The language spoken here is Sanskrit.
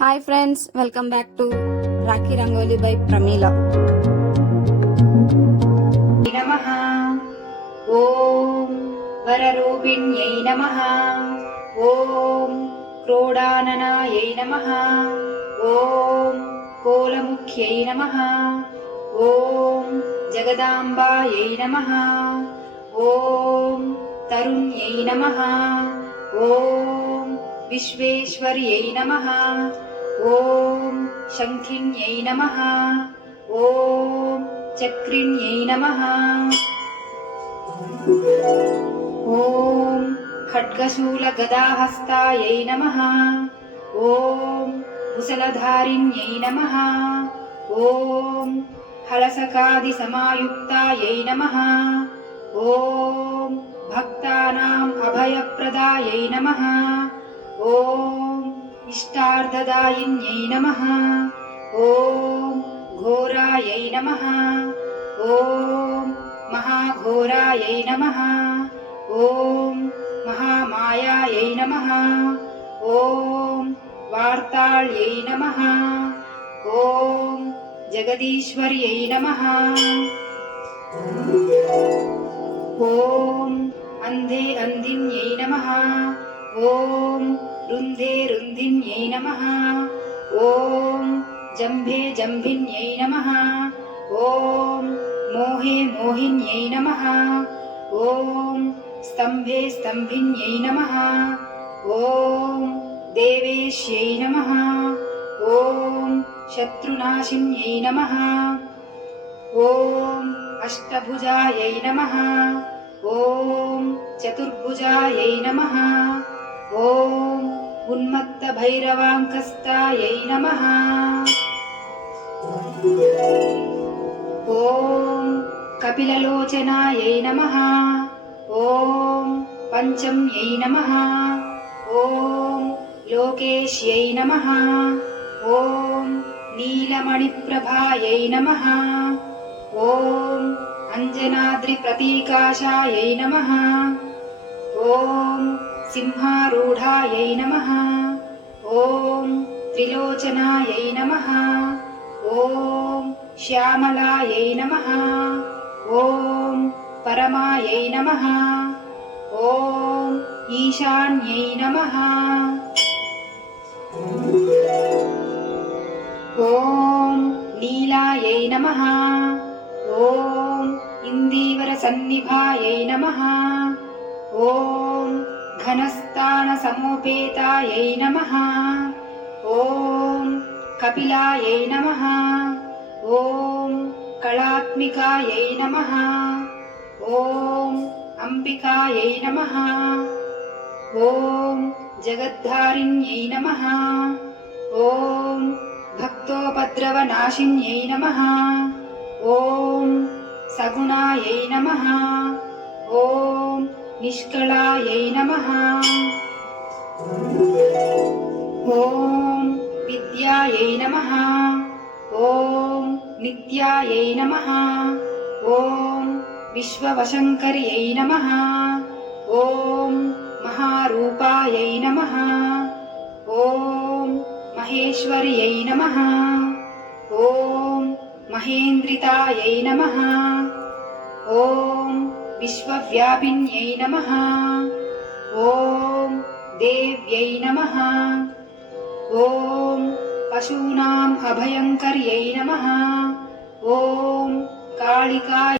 Hi friends, welcome back to Rakhi Rangoli by Pramila. नमः ॐ वररूपिण्यै नमः ॐ क्रोडाननायै नमः ॐ कोलमुख्यै नमः ॐ जगदाम्बायै नमः ॐ तरुण्यै नमः ॐ विश्वेश्वर्यै नमः ॐ शङ्खिन्यै नमः ॐ चक्रिण्यै नमः ॐ खड्गशूलगदाहस्तायै नमः ॐ मुसलधारिण्यै नमः ॐ हलसकादिसमायुक्तायै नमः ॐ भक्तानाम् अभयप्रदायै नमः ॐ इष्टार्थदायिन्यै नमः ॐ घोरायै नमः ॐ महाघोरायै नमः ॐ महामायायै नमः ॐ वार्ताळ्यै नमः ॐ जगदीश्वर्यै नमः ॐ अन्धे अन्धिन्यै नमः ॐ रुन्धे रुन्धिन्यै नमः ॐ जम्भे जम्भिन्यै नमः ॐ मोहे मोहिन्यै नमः ॐ स्तम्भे स्तम्भिन्यै नमः ॐ देवेश्यै नमः ॐ शत्रुनाशिन्यै नमः ॐ अष्टभुजायै नमः ॐ चतुर्भुजायै नमः ॐ उन्मत्तभैरवाङ्कस्तायै नमः ॐ कपिललोचनायै नमः ॐ पञ्चम्यै नमः ॐ लोकेश्यै नमः ॐ नीलमणिप्रभायै नमः ॐ अञ्जनाद्रिप्रतीकाशायै नमः ॐ सिंहारूढायै नमः ॐ त्रिलोचनायै नमः ॐ श्यामलायै नमः ॐ परमायै नमः ॐ ईशान्यै नमः ॐ नीलायै नमः ॐ इन्दीवरसन्निभायै नमः ॐ घनस्थानसमोपेतायै नमः ॐ कपिलायै नमः ॐ कलात्मिकायै नमः ॐ अम्बिकायै नमः ॐ जगद्धारिण्यै नमः ॐ भक्तोपद्रवनाशिन्यै नमः ॐ सगुणायै नमः ॐ निष्कलायै नमः ॐ विद्यायै नमः ॐ नित्यायै नमः ॐ विश्ववशङ्कर्यै नमः ॐ महारूपायै नमः ॐ महेश्वर्यै नमः ॐ महेन्द्रितायै नमः ॐ विश्वव्यापिन्यै नमः ॐ देव्यै नमः ॐ पशूनाम् अभयङ्कर्यै नमः ॐ कालिकायै